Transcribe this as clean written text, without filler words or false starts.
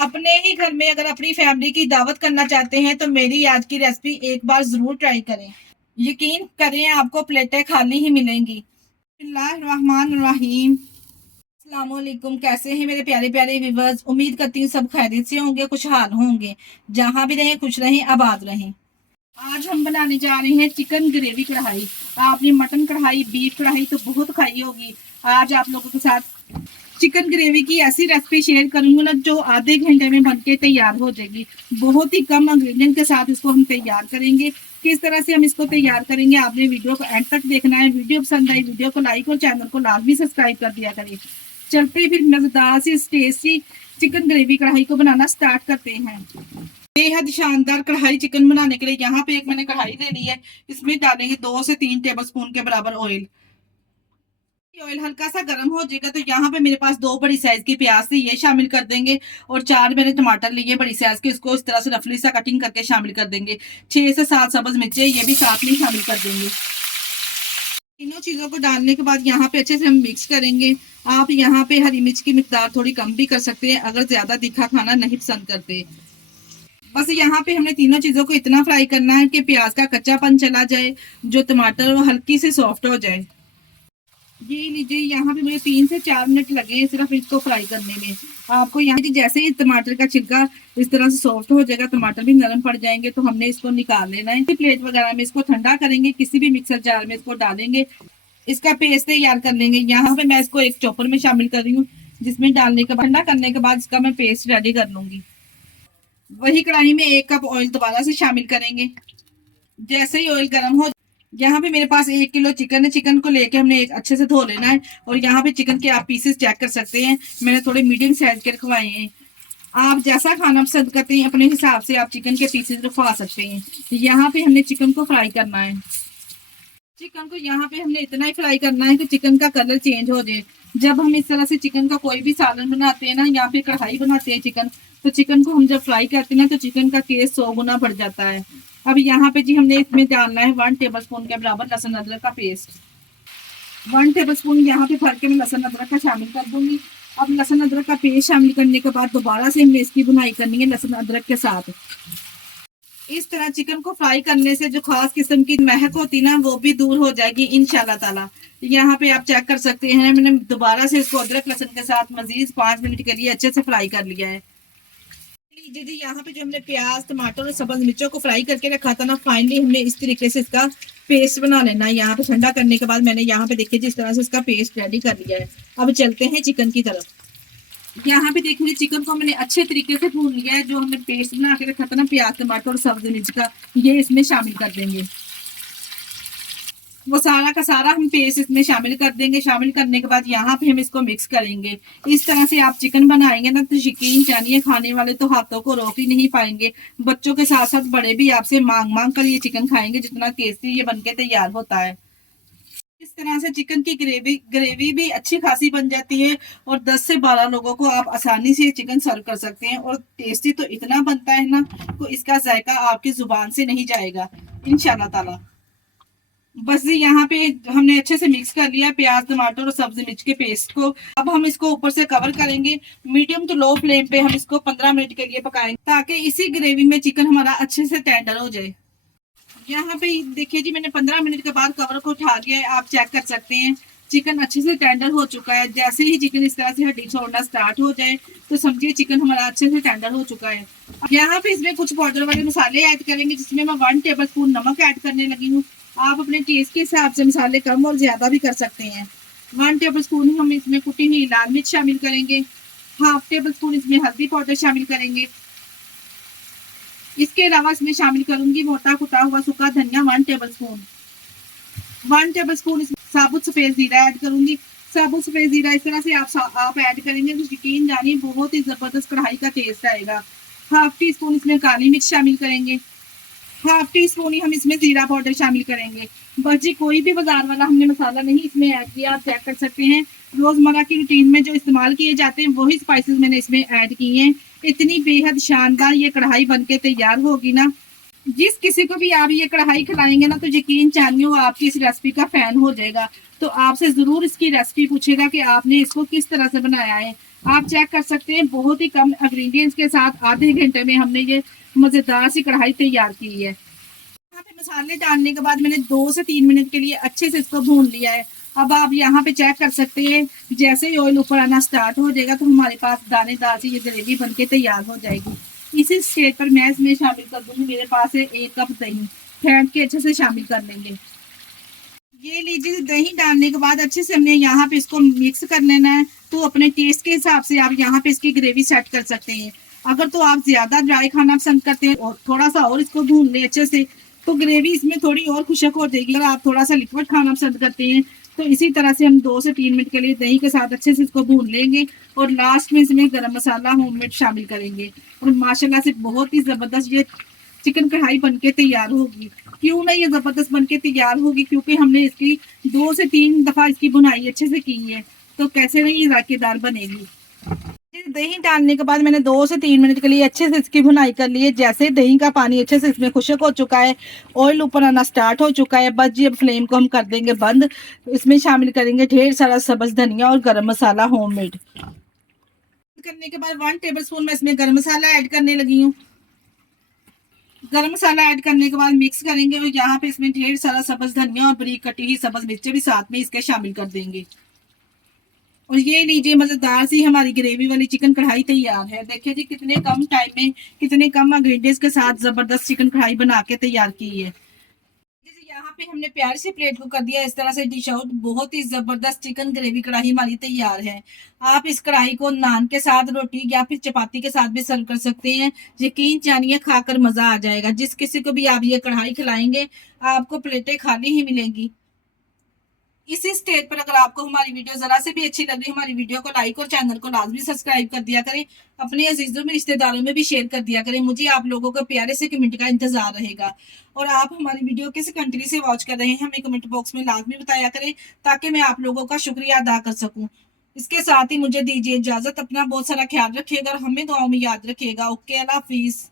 अपने ही घर में अगर अपनी फैमिली की दावत करना चाहते हैं तो मेरी आज की रेसिपी एक बार जरूर ट्राई करें। यकीन करें आपको प्लेटें खाली ही मिलेंगी। बिस्मिल्लाहिर्रहमानिर्रहीम। अस्सलाम वालेकुम, कैसे हैं मेरे प्यारे प्यारे व्यूवर्स। उम्मीद करती हूँ सब खैरियत से होंगे, खुशहाल होंगे। जहां भी रहें खुश रहें, आबाद रहें। आज हम बनाने जा रहे हैं चिकन ग्रेवी कढ़ाई। आपने मटन कढ़ाई, बीफ कढ़ाई तो बहुत खाई होगी। आज आप लोगों के साथ चिकन ग्रेवी की ऐसी रेसिपी शेयर करूंगी ना जो आधे घंटे में बनके तैयार हो जाएगी। बहुत ही कम इंग्रेडिएंट के साथ इसको हम तैयार करेंगे। किस तरह से हम इसको तैयार करेंगे आपने वीडियो को एंड तक देखना है। वीडियो पसंद आई वीडियो को लाइक और चैनल को लाजमी सब्सक्राइब कर दिया करें। चलते फिर मजेदार सी टेस्टी चिकन ग्रेवी कढ़ाई को बनाना स्टार्ट करते हैं। बेहद शानदार कढ़ाई चिकन बनाने के लिए यहाँ पे एक मैंने कढ़ाई ले ली है। इसमें डालेंगे 2 से 3 टेबलस्पून के बराबर ऑयल। ऑयल हल्का सा गर्म हो जाएगा तो यहाँ पे मेरे पास 2 बड़ी साइज की प्याज थी, ये शामिल कर देंगे। और 4 मैंने टमाटर लिए बड़ी साइज के, इसको इस तरह से रफली सा कटिंग करके शामिल कर देंगे। 6 से 7 सब्ज मिर्चें ये भी साथ में शामिल कर देंगे। तीनों चीजों को डालने के बाद यहाँ पे अच्छे से हम मिक्स करेंगे। आप यहाँ पे हरी मिर्च की मिकदार थोड़ी कम भी कर सकते हैं अगर ज्यादा तीखा खाना नहीं पसंद करते। बस यहाँ पे हमने तीनों चीजों को इतना फ्राई करना है कि प्याज का कच्चापन चला जाए, जो टमाटर वो हल्की से सॉफ्ट हो जाए। ये लीजिए, यहाँ पे मुझे 3 से 4 मिनट लगे सिर्फ इसको फ्राई करने में। आपको यहाँ जैसे ही टमाटर का छिलका इस तरह से सॉफ्ट हो जाएगा, टमाटर भी नरम पड़ जाएंगे तो हमने इसको निकाल लेना है। प्लेट वगैरह में इसको ठंडा करेंगे, किसी भी मिक्सर जार में इसको डालेंगे, इसका पेस्ट तैयार कर लेंगे। यहाँ पे मैं इसको एक चॉपर में शामिल कर रही हूँ, जिसमें डालने के बाद ठंडा करने के बाद इसका मैं पेस्ट रेडी कर लूंगी। वही कढ़ाई में 1 कप ऑयल दोबारा से शामिल करेंगे। जैसे ही ऑयल गर्म हो, यहाँ पे मेरे पास 1 किलो चिकन है। चिकन को लेके हमने एक अच्छे से धो लेना है। और यहाँ पे चिकन के आप पीसेस चेक कर सकते हैं, मैंने थोड़े मीडियम साइज के रखवाए हैं। आप जैसा खाना पसंद करते हैं अपने हिसाब से आप चिकन के पीसेस रखवा सकते हैं। यहाँ पे हमने चिकन को फ्राई करना है। चिकन को यहाँ पे हमने इतना ही फ्राई करना है कि चिकन का कलर चेंज हो जाए। जब हम इस तरह से चिकन का कोई भी सालन बनाते हैं ना, या फिर कढ़ाई बनाते हैं चिकन, तो चिकन को हम जब फ्राई करते हैं ना तो चिकन का टेस्ट 100 गुना बढ़ जाता है। अब यहाँ पे जी हमने इसमें डालना है 1 टेबलस्पून के बराबर लहसुन अदरक का पेस्ट। 1 टेबलस्पून यहाँ पे भर के मैं लहसुन अदरक का शामिल कर दूंगी। अब लहसुन अदरक का पेस्ट शामिल करने के बाद दोबारा से हमने इसकी भुनाई करनी है लहसुन अदरक के साथ। इस तरह चिकन को फ्राई करने से जो खास किस्म की महक होती ना वो भी दूर हो जाएगी इंशाल्लाह ताला। यहाँ पे आप चेक कर सकते हैं, मैंने दोबारा से इसको अदरक लहसुन के साथ मजीद 5 मिनट के लिए अच्छे से फ्राई कर लिया है। जी यहाँ पे जो हमने प्याज टमाटर और सब्ज मिर्चों को फ्राई करके रखा था ना, फाइनली हमने इस तरीके से इसका पेस्ट बना लेना है। यहाँ पे ठंडा करने के बाद मैंने यहाँ पे देखिए जिस तरह से इसका पेस्ट रेडी कर लिया है। अब चलते हैं चिकन की तरफ। यहाँ पे देखिए चिकन को मैंने अच्छे तरीके से भून लिया है। जो हमने पेस्ट बना के रखा था ना प्याज टमाटर और सब्ज मिर्च का, ये इसमें शामिल कर देंगे। वो सारा का सारा हम पेस्ट इसमें शामिल कर देंगे। शामिल करने के बाद यहाँ पे हम इसको मिक्स करेंगे। इस तरह से आप चिकन बनाएंगे ना तो यकीन जानिए खाने वाले तो हाथों को रोक ही नहीं पाएंगे। बच्चों के साथ साथ बड़े भी आपसे मांग मांग कर ये चिकन खाएंगे, जितना टेस्टी ये बनके तैयार होता है। इस तरह से चिकन की ग्रेवी भी अच्छी खासी बन जाती है और 10 से 12 लोगों को आप आसानी से चिकन सर्व कर सकते हैं। और टेस्टी तो इतना बनता है ना, तो इसका जायका आपकी जुबान से नहीं जाएगा इंशाल्लाह ताला। बस यहाँ पे हमने अच्छे से मिक्स कर लिया प्याज टमाटर और सब्जी मिर्च के पेस्ट को। अब हम इसको ऊपर से कवर करेंगे। मीडियम टू लो फ्लेम पे हम इसको 15 मिनट के लिए पकाएंगे, ताकि इसी ग्रेवी में चिकन हमारा अच्छे से टेंडर हो जाए। यहाँ पे देखिए जी, मैंने 15 मिनट के बाद कवर को उठा लिया है। आप चेक कर सकते हैं चिकन अच्छे से टेंडर हो चुका है। जैसे ही चिकन इस तरह से हड्डी छोड़ना स्टार्ट हो जाए तो समझिए चिकन हमारा अच्छे से टेंडर हो चुका है। यहाँ पे इसमें कुछ पाउडर वाले मसाले ऐड करेंगे, जिसमें मैं 1 टेबलस्पून नमक ऐड करने लगी हूँ। आप अपने टेस्ट के हिसाब से मसाले कम और ज्यादा भी कर सकते हैं। 1 टेबलस्पून हम इसमें कुटी हुई लाल मिर्च शामिल करेंगे। 1/2 टेबलस्पून इसमें हल्दी पाउडर शामिल करेंगे। इसके अलावा इसमें शामिल करूंगी मोटा कुटा हुआ सूखा धनिया 1 टेबलस्पून। 1 टेबलस्पून इसमें साबुत सफेद जीरा ऐड करूंगी। साबुत सफेद जीरा इस तरह से आप ऐड करेंगे तो यकीन जानिए बहुत ही जबरदस्त कढ़ाई का टेस्ट आएगा। 1/2 टीस्पून इसमें काली मिर्च शामिल करेंगे। 1/2 टीस्पून ही हम इसमें जीरा पाउडर शामिल करेंगे। बस जी कोई भी बाजार वाला हमने मसाला नहीं इसमें ऐड किया। आप चेक कर सकते हैं रोजमर्रा की रूटीन में जो इस्तेमाल किए जाते हैं वही स्पाइसेस मैंने इसमें ऐड किए हैं। इतनी बेहद शानदार ये कढ़ाई बनके तैयार होगी ना, जिस किसी को भी आप ये कढ़ाई खिलाएंगे ना तो यकीन जानिए वो आपकी इस रेसिपी का फैन हो जाएगा। तो आपसे जरूर इसकी रेसिपी पूछेगा कि आपने इसको किस तरह से बनाया है। आप चेक कर सकते हैं, बहुत ही कम इंग्रेडिएंट्स के साथ आधे घंटे में हमने ये मजेदार सी कढ़ाई तैयार की है। यहाँ पे मसाले डालने के बाद मैंने 2 से 3 मिनट के लिए अच्छे से इसको भून लिया है। अब आप यहाँ पे चेक कर सकते हैं, जैसे ही ऑयल ऊपर आना स्टार्ट हो जाएगा तो हमारे पास दानेदार सी ये ग्रेवी बनके तैयार हो जाएगी। इसी स्टेज पर मैं इसमें शामिल कर दूंगी, मेरे पास है 1 कप दही, फेंट के अच्छे से शामिल कर लेंगे। ये लीजिए, दही डालने के बाद अच्छे से हमने यहाँ पे इसको मिक्स कर लेना है। तो अपने टेस्ट के हिसाब से आप यहाँ पे इसकी ग्रेवी सेट कर सकते हैं। अगर तो आप ज्यादा ड्राई खाना पसंद करते हैं और थोड़ा सा और इसको भून ले अच्छे से, तो ग्रेवी इसमें थोड़ी और खुशक हो जाएगी। अगर आप थोड़ा सा लिक्विड खाना पसंद करते हैं तो इसी तरह से हम 2 से 3 मिनट के लिए दही के साथ अच्छे से इसको भून लेंगे और लास्ट में इसमें गरम मसाला होममेड शामिल करेंगे। और माशाल्लाह से बहुत ही जबरदस्त ये चिकन कढ़ाई बनके तैयार होगी। क्यों ना ये जबरदस्त बनके तैयार होगी, क्योंकि हमने इसकी 2 से 3 दफा इसकी बुनाई अच्छे से की है, तो कैसे नहीं जायकेदार बनेगी। दही डालने के बाद मैंने 2 से 3 मिनट के लिए अच्छे से इसकी भुनाई कर ली है। जैसे दही का पानी अच्छे से इसमें खुशक हो चुका है, ऑयल ऊपर आना स्टार्ट हो चुका है, बस जी अब फ्लेम को हम कर देंगे बंद। इसमें शामिल करेंगे ढेर सारा सब्ज धनिया और गरम मसाला होममेड। करने के बाद 1 टेबल स्पून मैं इसमें गरम मसाला ऐड करने लगी हूँ। गरम मसाला ऐड करने के बाद मिक्स करेंगे और यहाँ पे इसमें ढेर सारा सब्ज धनिया और बारीक कटी हुई सब्ज मिर्चें भी साथ में इसके शामिल कर देंगे। और ये लीजिए, मजेदार सी हमारी ग्रेवी वाली चिकन कढ़ाई तैयार है। देखिए जी, कितने कम टाइम में कितने कम इंग्रेडिएंट्स के साथ जबरदस्त चिकन कढ़ाई बना के तैयार की है। यहाँ पे हमने प्यार से प्लेट को कर दिया इस तरह से डिश आउट। बहुत ही जबरदस्त चिकन ग्रेवी कढ़ाई हमारी तैयार है। आप इस कढ़ाई को नान के साथ, रोटी या फिर चपाती के साथ भी सर्व कर सकते हैं। यकीन जानिए, खाकर मजा आ जाएगा। जिस किसी को भी आप ये कढ़ाई खिलाएंगे, आपको प्लेटें खाली ही मिलेंगी। इसी स्टेज पर अगर आपको हमारी वीडियो जरा से भी अच्छी लग रही, हमारी वीडियो को लाइक और चैनल को लाजमी सब्सक्राइब कर दिया करें। अपने अजीजों में, रिश्तेदारों में भी शेयर कर दिया करें। मुझे आप लोगों को प्यारे से कमेंट का इंतजार रहेगा। और आप हमारी वीडियो किस कंट्री से वॉच कर रहे हैं हमें कमेंट बॉक्स में लाजमी बताया करें, ताकि मैं आप लोगों का शुक्रिया अदा कर सकूं। इसके साथ ही मुझे दीजिए इजाजत। अपना बहुत सारा ख्याल रखिएगा और हमें दुआओं में याद रखिएगा। ओके, अल्लाह हाफिज।